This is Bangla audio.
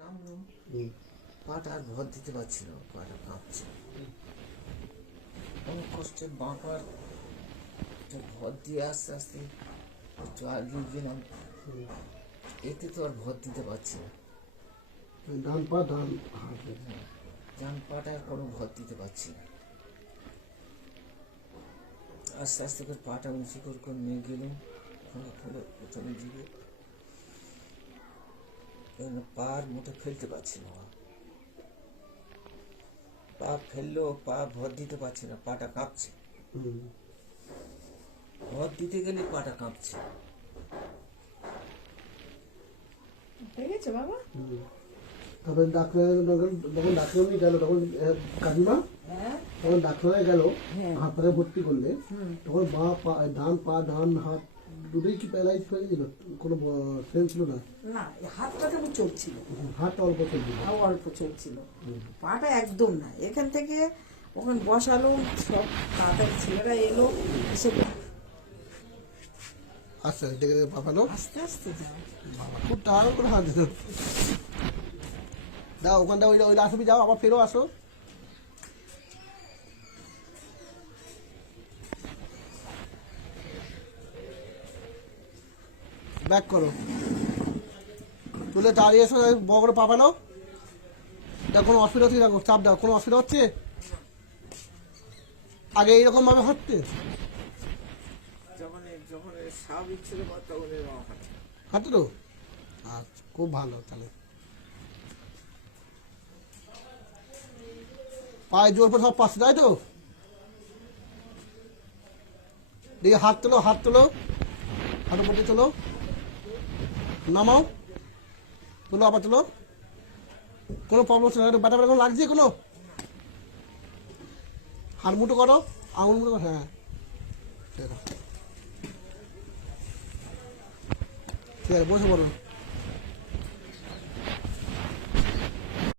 নামলাম, পাটা আর ভর দিতে পারছি না, পাটা কাঁপছে। অনেক কষ্টে বাঁকার ভর দিয়ে আস্তে আস্তে একটু আগিয়ে গেলাম, এতে তো আর ভর দিতে পারছি না। ডান পা ডান হাত, ডান পাটা আর কোনো ভর দিতে পারছি না। আস্তে আস্তে করে পাটা উঁচু করে নিয়ে গেলাম, প্রথমে দিকে পার মুঠে ফেলতে পারছি না। পা ফেললেও পা ভর দিতে পারছি না, পাটা কাঁপছে। ভর দিতে গেলে পাটা কাঁপছে। দেখেছো বাবা? তারপরে ডাক্তার যখন ডাক্তার গেল তখন কাকিমা তখন ডাক্তারে গেল হাসপাতালে ভর্তি করলে, তখন ডান পা ডান হাত দুটোই কি প্যারালাইজ হয়ে গেছিল, কোনো সেন্স ছিল না? না, হাতটা কেমন চলছিল, হাতটা অল্প চলছিল, অল্প চলছিল, পাটা একদম না। এখান থেকে ওখানে বসালো, সব তাড়াতাড়ি ছেলেরা এলো, এসে আস্তে আস্তে দেখে দেখে পাপানো, আস্তে আস্তে যাও। বাবা খুব টান করে হাত দিত। দাও ওখানটা ওই আসবি, যাও আবার ফেরো আসো। ব্যাক করো, তুলে দাঁড়িয়ে এসো, বড় করে পাপানো। দেখো কোনো অসুবিধা হচ্ছে, দেখো চাপ দাও, কোনো অসুবিধা হচ্ছে? আগে এইরকম ভাবে হাঁটতে যখন যখন স্বাভাবিক ছিল তখন হাঁটতে তো, আচ্ছা খুব ভালো। তাহলে পায়ে জোর করে সব পাচ্ছে, তাই তো? দেখি হাত তোলো, হাত তোলো, হাতের প্রতি তোলো, নামাও, তোলো, আবার তোলো। কোনো প্রবলেম হচ্ছে না? ব্যাটা ব্যাটা কোনো লাগছে কোনো? হাত মুঠো করো, আঙুল মুঠো করো, হ্যাঁ ঠিক আছে, ঠিক আছে, বসে পড়ো।